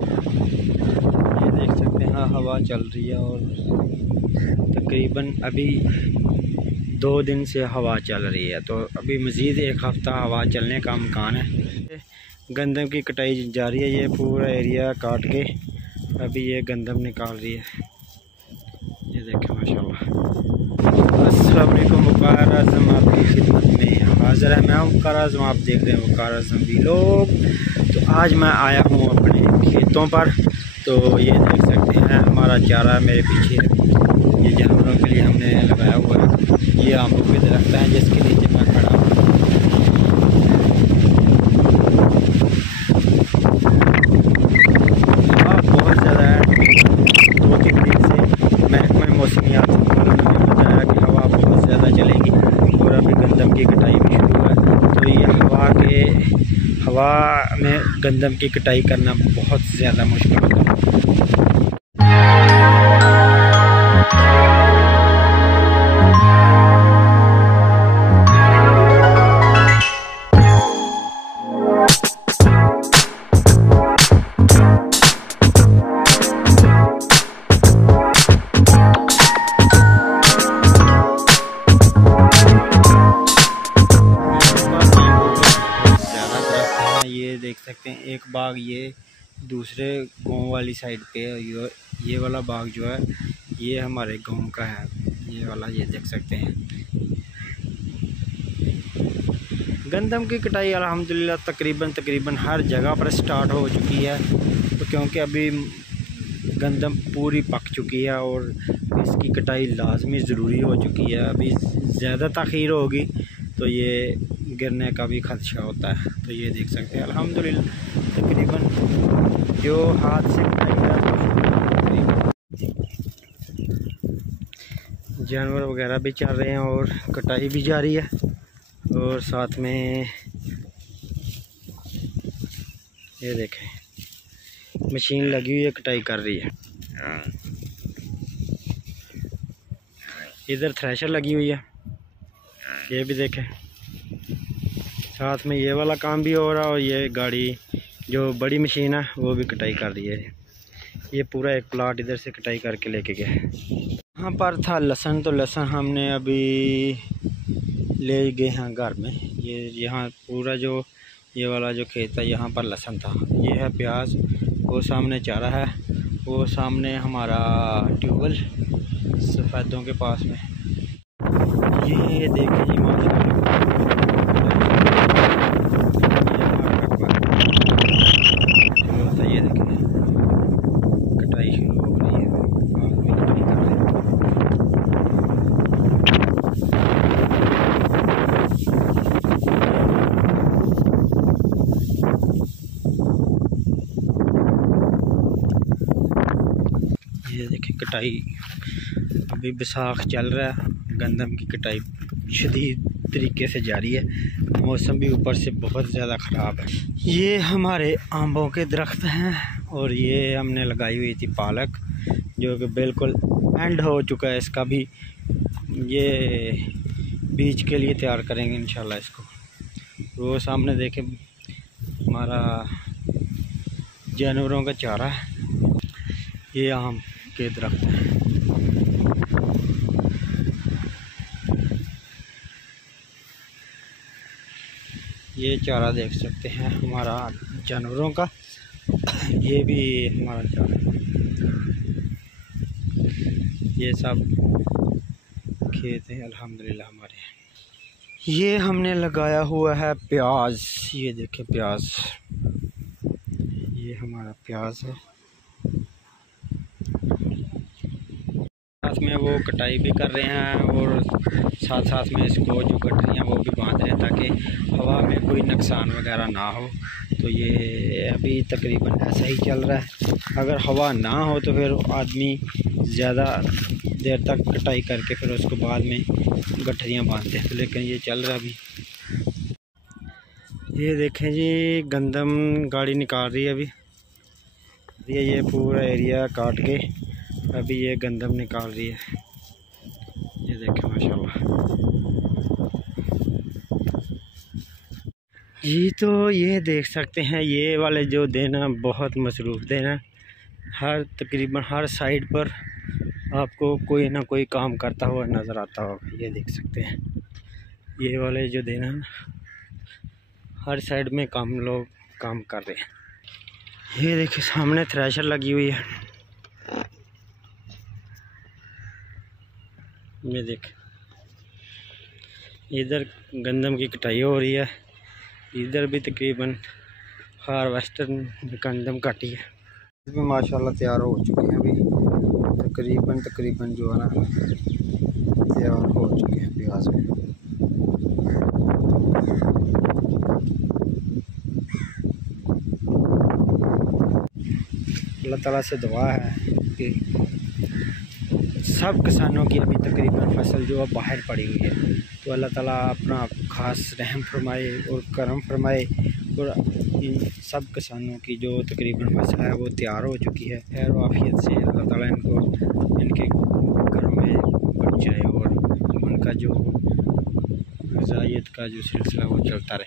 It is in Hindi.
ये देख सकते हैं हवा चल रही है और तकरीबन अभी 2 दिन से हवा चल रही है, तो अभी मज़ीद 1 हफ़्ता हवा चलने का इम्कान है। गंदम की कटाई जारी है, ये पूरा एरिया काट के अभी ये गंदम निकाल रही है। ये देखें माशाल्लाह। अस्सलाम वालेकुम, वक़ार आज़म आपकी खिदमत में हाज़िर है। मैं हूँ वक़ार आज़म, आप देख रहे हैं वक़ार आज़म वीलॉग। तो आज मैं आया हूँ अपने खेतों पर। तो ये देख सकते हैं हमारा चारा मेरे पीछे, ये जानवरों के लिए हमने लगाया हुआ है। ये आमों के दरख्त हैं जिसके नीचे मैं खड़ा हूँ। बहुत ज़्यादा है, 2-3 दिन से महकमा मौसमियात ने बताया कि हवा बहुत ज़्यादा चलेगी और अभी गंदम की कटाई भी शुरू है। तो ये हवा में गंदम की कटाई करना बहुत ज़्यादा मुश्किल होता है। ये देख सकते हैं एक बाग ये दूसरे गांव वाली साइड पे है। ये वाला बाग जो है ये हमारे गांव का है, ये वाला। ये देख सकते हैं गंदम की कटाई अल्हम्दुलिल्लाह तकरीबन हर जगह पर स्टार्ट हो चुकी है। तो क्योंकि अभी गंदम पूरी पक चुकी है और इसकी कटाई लाजमी ज़रूरी हो चुकी है। अभी ज़्यादा ताख़ीर होगी तो ये गिरने का भी खदशा होता है। तो ये देख सकते हैं अल्हम्दुलिल्लाह तकरीबन जो हाथ से कटाई जानवर वगैरह भी चल रहे हैं और कटाई भी जारी है। और साथ में ये देखें मशीन लगी हुई है, कटाई कर रही है। इधर थ्रेशर लगी हुई है, ये भी देखें। साथ में ये वाला काम भी हो रहा है और ये गाड़ी जो बड़ी मशीन है वो भी कटाई कर रही है। ये पूरा एक प्लाट इधर से कटाई करके लेके गया है। यहाँ पर था लहसुन, तो लहसुन हमने अभी ले गए हैं घर में। ये यहाँ पूरा जो ये वाला जो खेत है यहाँ पर लहसुन था। ये है प्याज, वो सामने चारा है, वो सामने हमारा ट्यूबवेल सफ़ेदों के पास में। ये देखें जी माशाल्लाह, ये देखें कटाई शुरू हो गई है। ये देखें कटाई अभी बैसाख चल रहा है, गंदम की कटाई शदीद तरीके से जारी है। मौसम भी ऊपर से बहुत ज़्यादा ख़राब है। ये हमारे आंबों के दरख्त हैं और ये हमने लगाई हुई थी पालक, जो कि बिल्कुल एंड हो चुका है इसका भी। ये बीज के लिए तैयार करेंगे इंशाल्लाह इसको। वो सामने देखें हमारा जानवरों का चारा है। ये आम के दरख्त हैं। ये चारा देख सकते हैं हमारा जानवरों का, ये भी हमारा चारा है। ये सब खेत हैं अल्हम्दुलिल्लाह हमारे। ये हमने लगाया हुआ है प्याज, ये देखें प्याज, ये हमारा प्याज है। साथ में वो कटाई भी कर रहे हैं और साथ में इसको जो गठरियाँ वो भी बांध रहे हैं ताकि हवा में कोई नुकसान वगैरह ना हो। तो ये अभी तकरीबन ऐसा ही चल रहा है। अगर हवा ना हो तो फिर आदमी ज़्यादा देर तक कटाई करके फिर उसको बाद में गठरियाँ बांधते हैं। तो लेकिन ये चल रहा अभी। ये देखें जी गंदम गाड़ी निकाल रही है अभी। ये पूरा एरिया काट के अभी ये गंदम निकाल रही है। ये देखें माशाल्लाह। जी तो ये देख सकते हैं, ये वाले जो दिन है बहुत मसरूफ़ दिन है। तकरीबन हर साइड पर आपको कोई ना कोई काम करता हुआ नज़र आता होगा। ये देख सकते हैं, ये वाले जो दिन है हर साइड में लोग काम कर रहे हैं। ये देखिए सामने थ्रेशर लगी हुई है। ये देख, इधर गंदम की कटाई हो रही है, इधर भी तकरीबन हार्वेस्टर गंदम काटी है। इसमें माशाल्लाह तैयार हो चुके हैं। अभी तकरीबन जो है ना तैयार हो चुके हैं प्याज में। अल्लाह ताला से दुआ है कि सब किसानों की अभी तकरीबन फसल जो है बाहर पड़ी हुई है, तो अल्लाह ताला अपना ख़ास रहम फरमाए और करम फरमाए और इन सब किसानों की जो तकरीबन फसल है वो तैयार हो चुकी है। खैर वाफियत से अल्लाह ताला इनको इनके घर में बढ़ जाए और उनका जो ग़िज़ाइयत का जो सिलसिला वो चलता रहे।